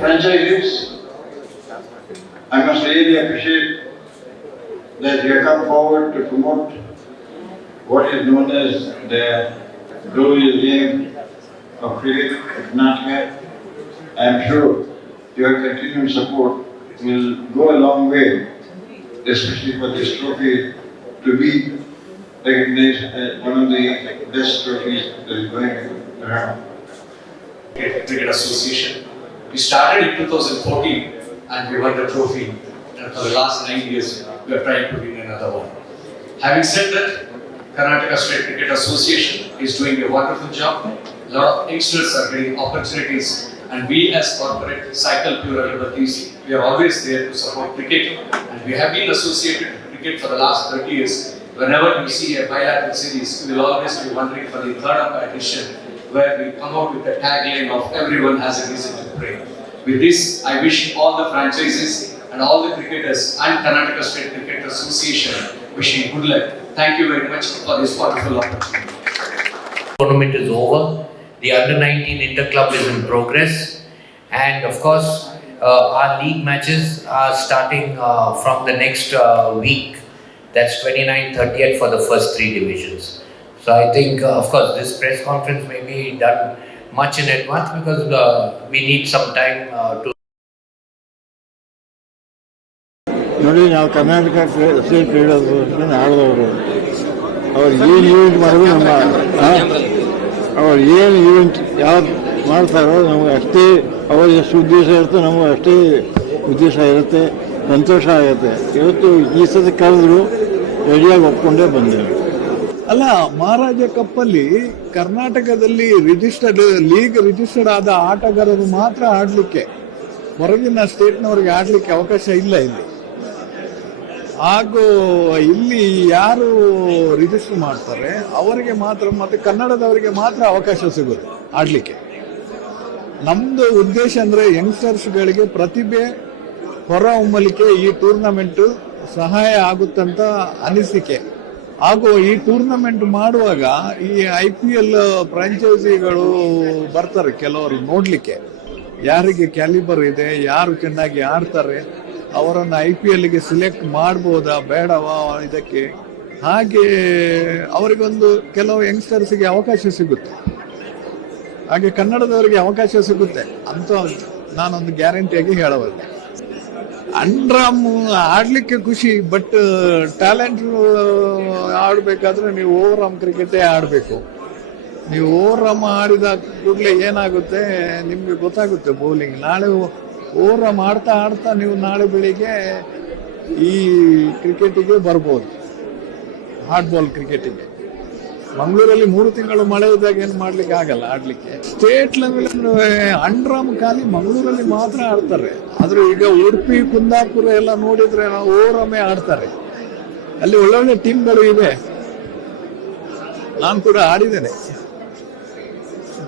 franchises, I must really appreciate that you come forward to promote what is known as the glorious game of cricket of Karnataka. I am sure your continued support will go a long way, especially for this trophy to be recognized as one of the best trophies that is going around. Cricket Association. We started in 2014 and we won the trophy. And for the last nine years, we are trying to win another one. Having said that, Karnataka State Cricket Association is doing a wonderful job. A lot of youngsters are getting opportunities, and we as corporate Cycle Pure Liberties, we are always there to support cricket. And we have been associated with cricket for the last 30 years. Whenever we see a bilateral series, we will always be wondering for the third umpire edition, where we come out with the tagline of everyone has a reason to pray. With this, I wish all the franchises and all the cricketers and Karnataka State Cricket Association wishing good luck. Thank you very much for this wonderful opportunity. tournament is over. The under 19 inter club is in progress, and of course, uh, our league matches are starting uh, from the next uh, week. That's 29 30th for the first three divisions. So I think, uh, of course, this press conference may be done much in advance because uh, we need some time uh, to ನೋಡಿ ನಾವು ಕರ್ನಾಟಕ ಕ್ರೀ- state ಕ್ರೀಡಾ ಆಡಿದವರು ಅವ್ರು ಏನು event ಮಾಡಿದ್ರು ನಮ್ಮ ಅವ್ರು ಏನು event ಯಾವ್ದು ಮಾಡ್ತಾರೋ ನಮಗೆ ಅಷ್ಟೇ ಅವ್ರ ಎಷ್ಟು ಉದ್ದೇಶ ಇರುತ್ತೆ ನಮಗೆ ಅಷ್ಟೇ ಉದ್ದೇಶ ಇರುತ್ತೆ ಸಂತೋಷ ಆಗುತ್ತೆ ಇವತ್ತು ಈ ಸತಿ ಕರೆದ್ರು ರೆಡಿಯಾಗಿ ಒಪ್ಕೊಂಡೇ ಬಂದೇವೆ ಅಲ್ಲ, ಮಹಾರಾಜ ಕಪ್ಪಲ್ಲಿ ಕರ್ನಾಟಕದಲ್ಲಿ ರಿಜಿಸ್ಟರ್ಡ್ ಲೀಗ್ ರಿಜಿಸ್ಟರ್ಡ್ ಆದ ಆಟಗಾರರು ಮಾತ್ರ ಆಡ್ಲಿಕ್ಕೆ, ಹೊರಗಿನ ಸ್ಟೇಟ್ನವರಿಗೆ ಆಡ್ಲಿಕ್ಕೆ ಅವಕಾಶ ಇಲ್ಲ ಇಲ್ಲಿ. ಹಾಗೂ ಇಲ್ಲಿ ಯಾರು ರಿಜಿಸ್ಟರ್ ಮಾಡ್ತಾರೆ, ಅವರಿಗೆ ಮಾತ್ರ ಮತ್ತೆ ಕನ್ನಡದವರಿಗೆ ಮಾತ್ರ ಅವಕಾಶ ಸಿಗುತ್ತೆ ಆಡ್ಲಿಕ್ಕೆ. ನಮ್ದು ಉದ್ದೇಶ ಅಂದ್ರೆ ಯಂಗ್ಸ್ಟರ್ಸ್ಗಳಿಗೆ ಪ್ರತಿಭೆ ಹೊರ ಹೊಮ್ಮಲಿಕ್ಕೆ ಈ ಟೂರ್ನಮೆಂಟ್ ಸಹಾಯ ಆಗುತ್ತಂತ ಅನಿಸಿಕೆ. ಹಾಗೂ ಈ ಟೂರ್ನಮೆಂಟ್ ಮಾಡುವಾಗ ಈ ಐ ಪಿ ಎಲ್ ಫ್ರಾಂಚೈಸಿಗಳು ಬರ್ತಾರೆ ಕೆಲವರು ನೋಡಲಿಕ್ಕೆ. ಯಾರಿಗೆ ಕ್ಯಾಲಿಬರ್ ಇದೆ, ಯಾರು ಚೆನ್ನಾಗಿ ಆಡ್ತಾರೆ, ಅವರನ್ನು ಐ ಪಿ ಎಲ್ಗೆ ಸಿಲೆಕ್ಟ್ ಮಾಡ್ಬೋದಾ, ಬೇಡವಾ ಇದಕ್ಕೆ? ಹಾಗೆ ಅವರಿಗೊಂದು ಕೆಲವು ಯಂಗ್ಸ್ಟರ್ಸ್ಗೆ ಅವಕಾಶ ಸಿಗುತ್ತೆ. ಹಾಗೆ ಕನ್ನಡದವರಿಗೆ ಅವಕಾಶ ಸಿಗುತ್ತೆ. ಅಂತ ನಾನೊಂದು ಗ್ಯಾರಂಟಿಯಾಗಿ ಹೇಳಬಲ್ಲೆ. ಅಂಡ್ರಾಮ್ ಆಡ್ಲಿಕ್ಕೆ ಖುಷಿ ಬಟ್ ಟ್ಯಾಲೆಂಟ್ ಆಡಬೇಕಾದ್ರೆ ನೀವು ಓವರ್ ಆಮ್ ಕ್ರಿಕೆಟೇ ಆಡಬೇಕು. ನೀವು ಓವರ್ ಆಮ್ ಆಡಿದ ಕೂಡಲೇ ಏನಾಗುತ್ತೆ, ನಿಮಗೆ ಗೊತ್ತಾಗುತ್ತೆ ಬೌಲಿಂಗ್ ನಾಳೆ ಓವರ್ ಆಮ್ ಆಡ್ತಾ ಆಡ್ತಾ ನೀವು ನಾಳೆ ಬೆಳಿಗ್ಗೆ ಈ ಕ್ರಿಕೆಟಿಗೆ ಬರ್ಬೋದು. ಹಾರ್ಡ್ ಬಾಲ್ ಕ್ರಿಕೆಟಿಗೆ ಮಂಗಳೂರಲ್ಲಿ ಮೂರು ತಿಂಗಳು ಮಳೆ ಇದ್ದಾಗ ಏನು ಮಾಡ್ಲಿಕ್ಕೆ ಆಗಲ್ಲ, ಆಡ್ಲಿಕ್ಕೆ. ಸ್ಟೇಟ್ ಲೆವೆಲ್ ಅಂಡ್ರಾಮ್ ಖಾಲಿ ಮಂಗಳೂರಲ್ಲಿ ಮಾತ್ರ ಆಡ್ತಾರೆ. ಆದ್ರೆ ಈಗ ಉಡುಪಿ, ಕುಂದಾಪುರ ಎಲ್ಲ ನೋಡಿದ್ರೆ ನಾವು ಓರಮೆ ಆಡ್ತಾರೆ. ಅಲ್ಲಿ ಒಳ್ಳೊಳ್ಳೆ ಟೀಮ್ಗಳು ಇವೆ. ನಾನು ಕೂಡ ಆಡಿದ್ದೇನೆ.